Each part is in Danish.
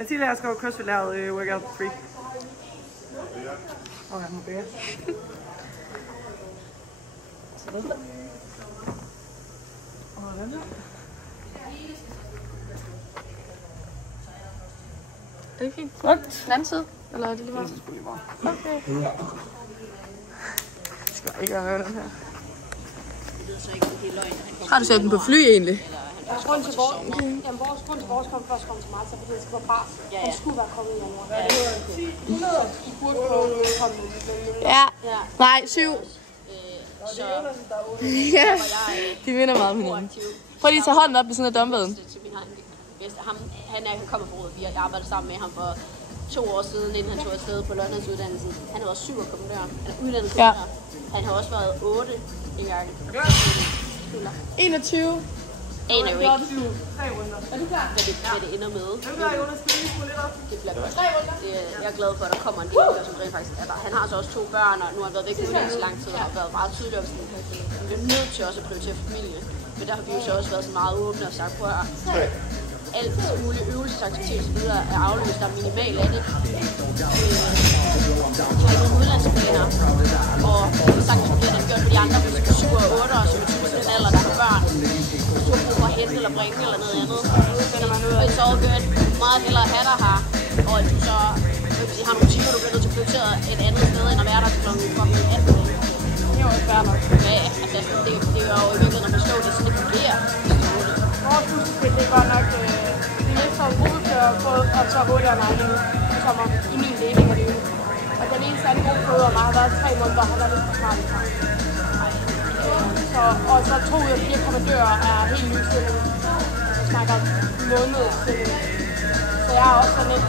Mathilde har skrevet CrossFit-læret workout 3. Okay, nu beder. Sådan. Og den her. Er det fint? Godt. Den anden side? Eller er det lige meget? Okay. Det skal ikke være med den her. Har du sat den på fly egentlig? Grund til vores kom først kom til marts, fordi det skal være bar. Han skulle være kommet i januar. I burde komme. Ja. Nej, 7. Ja, de minder meget om hinanden. Prøv lige at tage hånden op i sådan en dumbbellen. Han kommer fra Røde 4. Jeg arbejdede sammen med ham for 2 år siden, inden han tog afsted på Londons uddannelse. Han har været 7 år kommandør, eller uddannet kommandør. Han har også været 8 engang. 21. Aner jo ikke, hvad det ender med. Det bliver godt. Jeg er glad for, at der kommer en del, som rent faktisk er der. Han har så også 2 børn, og nu har han været væk i uddannelse så lang tid, og har været meget tydelig om, at han bliver nødt til også at prioritere familie. Men der har vi jo så også været så meget åbne og sagt på, at alt mulige øvelsesaktiviteter så videre er afløst, der er minimalt af det. Vi har nogle udlandsplaner, og sagtens bliver det gjort for de andre, hvis vi 7 og 8 år, som er typisk den alder, der har børn. Så brug for at hente eller bringe eller noget andet. Og det er så godt meget hellere at have dig her, og at du så har nogle timer, du bliver nødt til at prioritere et andet sted, end at være der kl. 18. Det er jo ikke fair nok. Ja, altså det er jo i virkeligheden at forstå, at det sådan det fungerer. Vores puslespil, det er godt nok de næste år gruppefører både, og så 8 og 9 som i min deling af det jo. Og den eneste anden gruppe af mig har været 3 måneder, har været lidt for farligt fra. Og så 2 ud af 4 kommandører er helt nye stilling. Jeg snakker månedsstilling. Så jeg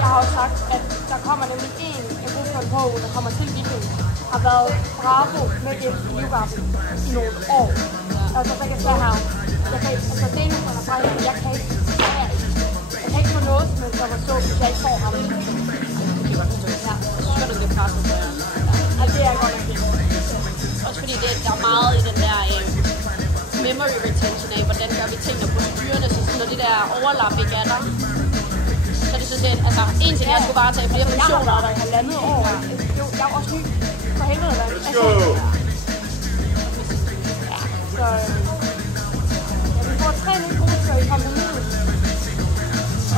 har også sagt, at der kommer nemlig en gruppefører på, der kommer til weekend, har været bravo med det i livgarden i nogle år. Altså, så kan jeg sige her, altså det er en af fejlen, jeg kan ikke få noget, men så var så, hvis jeg ikke får ham. Ja, så skal du blive presset på jer. Ja, det er godt nok. Også fordi der er meget i den der memory retention af, hvordan gør vi tingene på procedurerne, så når det der overlap ikke er der, så er det sådan set, altså en ting er at skulle bare tage flere funktioner. Jeg har været der i 1,5 år. Jeg er også ny. For helvede, hvad? Let's go! Så vi får 3 nye gruppefører i kompaniet,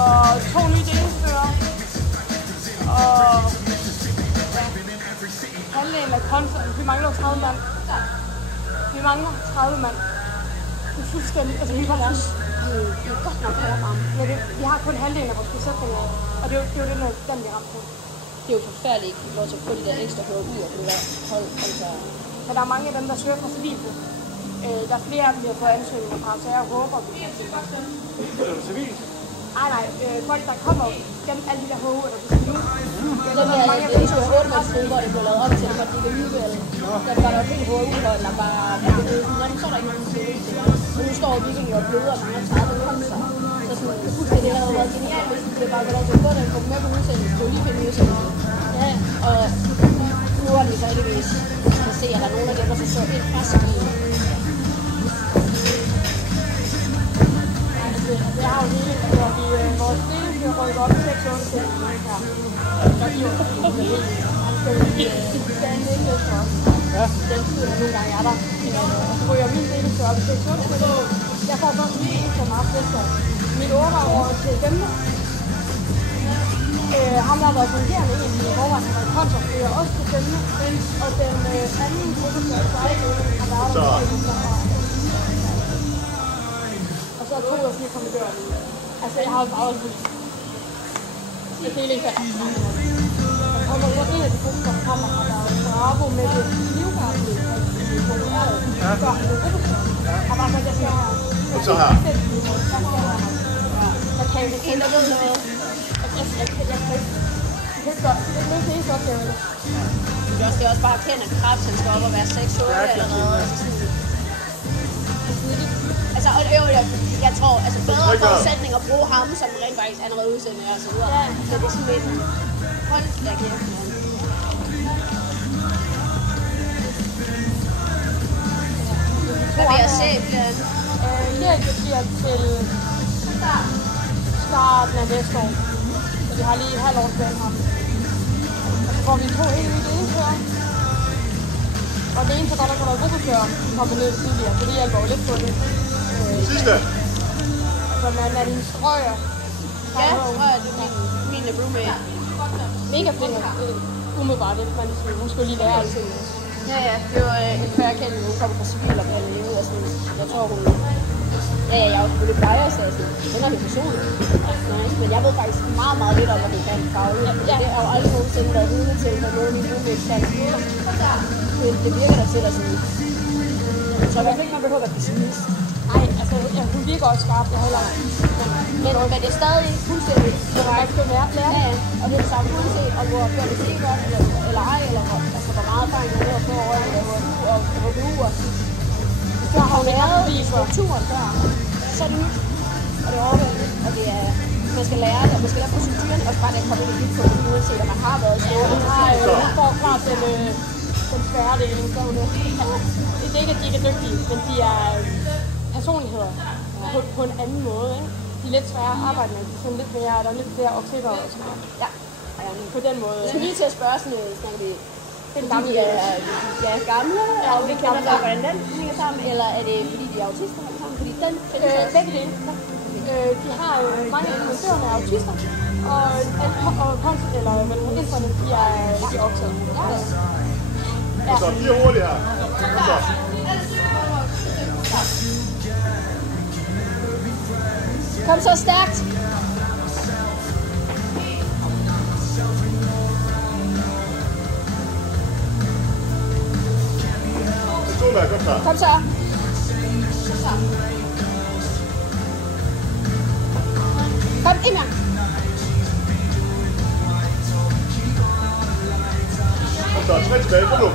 og 2 nye delingsfører, og halvdelen af kontoen. Vi mangler 30 mand. Vi mangler 30 mand. Det er fuldstændig, altså vi kommer også. Det er godt nok hårdt ramme. Men vi har kun halvdelen af vores besætninger, og det er jo den vi ramte på. Det er jo forfærdeligt ikke lov til at få de der ekstra højere ud og det der hold. Altså. Men der er mange af dem, der søger fra civilt. Der er flere af dem, der har fået ansøgninger fra, så jeg håber, vi kan se det. Er du civilt? Nej, folk der kommer, dem alle de der HU, der bliver nu. Jeg ved, at det er jo hårdmandsgrupper, der bliver lavet op til, at de kan hygge. Der var der jo helt HU-hold, der bare... Så er der ikke nogen til. Nu står Viking jo og bløder, og mange har 30 komser. Så sådan, det havde været genialt, hvis det bare var lov til at få den, få med på udsendelsen, det var lige på udsendelsen. Ja, og nu har de så heldigvis at se, at der er nogen af dem, der så ind fra civilen. Det har jo hele, hvor vi vores delingfører rykket op til 6 til. Ja. Så I jo han skal jo tage en lille for os. Den tid, der nogle gange er der. Og så ryger min delingfører op til 6 til. Jeg får først min delingfører meget næste år. Mit 8-år til dem. Ham der har været fungerende egentlig i forvejen, har været kontorfører også til dem. Og den anden gruppefører, så har været der. Og så er 2 af 4 kommandører. Altså, jeg har jo bare også det er ikke fast. Der kommer så en af de grupper, der kommer, og der er bravo med det livgarden, før han blev gruppefører. Og bare sådan, jeg skal her. Og så her. Jeg kan ikke helt ved noget. Jeg kan ikke. Det er det eneste opgave. Det er også bare at kende, at Krabs skal op og være 6-8 eller noget. Altså, og jeg tror, altså bedre forudsætning at bruge ham, som rent faktisk allerede udsender og så videre. Ja. Så det er sådan lidt hold der kæft. Hvad vil jeg se, Bjørn? Det bliver til starten af næste år. Så vi har lige et halvt års plan her. Og så får vi 2 helt nye delekører. Og det eneste, der kan være gruppekører, kommer ned tidligere, så det hjælper jo lidt på det. Sidste. Så man strøger. Ja, det er min roommate. Mega flink. Umiddelbart, det man ligesom, hun skulle lige lære alting. Ja, det var en færre kendt, hun kommer fra civilopvalget ud og sådan, jeg tror hun... Ja, jeg er jo selvfølgelig plejer, så jeg sådan, den er det personligt. Nice, men jeg ved faktisk meget, meget lidt om, hvad hun kan fagligt. Ja. Det har jo aldrig nogensinde været vidne til, at nogen i roommate kan det virker der til at sådan... Jeg tror i hvert fald ikke, man behøver at være pessimist. Nej, altså, ja, hun virker også skarp, det heller. Men det er stadig fuldstændig korrekt. Ja, og det er det samme uanset, om du har gjort det helt godt, eller ej, eller altså, hvor meget erfaring du har på år, eller hvor du og så har hun lavet i strukturen der, så er det nyt, og det er overvældende, og det er, man skal lære det, og man skal lære proceduren, også bare det at komme ind i dit på, uanset om man har været i store. Hun får klart den svære deling, så hun det er ikke, at de ikke er dygtige, men de er personligheder på en anden måde, ikke? De er lidt svære at arbejde med, sådan lidt mere, der er lidt flere oksikere og sådan noget. Ja, på den måde. Jeg skal lige til at spørge sådan, snakker vi den gamle, de er gamle, og vi kender så, hvordan den hænger sammen, eller er det fordi de er autister, eller sammen? Fordi den begge dele. De har mange af dørene er autister, og eller hvad det hedder, interne, de er optaget. Ja. Så 4 hurtigt her. Kom så stærkt. Kom så. Kom ind mere. Kom så, 3 tilbage, kom nu.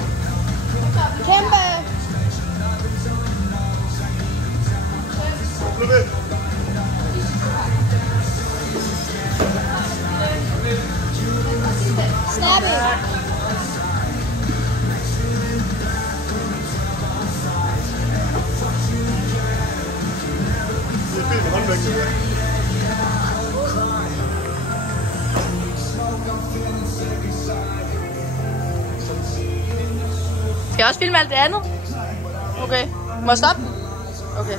Kæmpe. Bliv ved. Snappy. Det er fint med håndvægt. Skal jeg også filme alt det andet? Okay. Må jeg stoppe? Okay.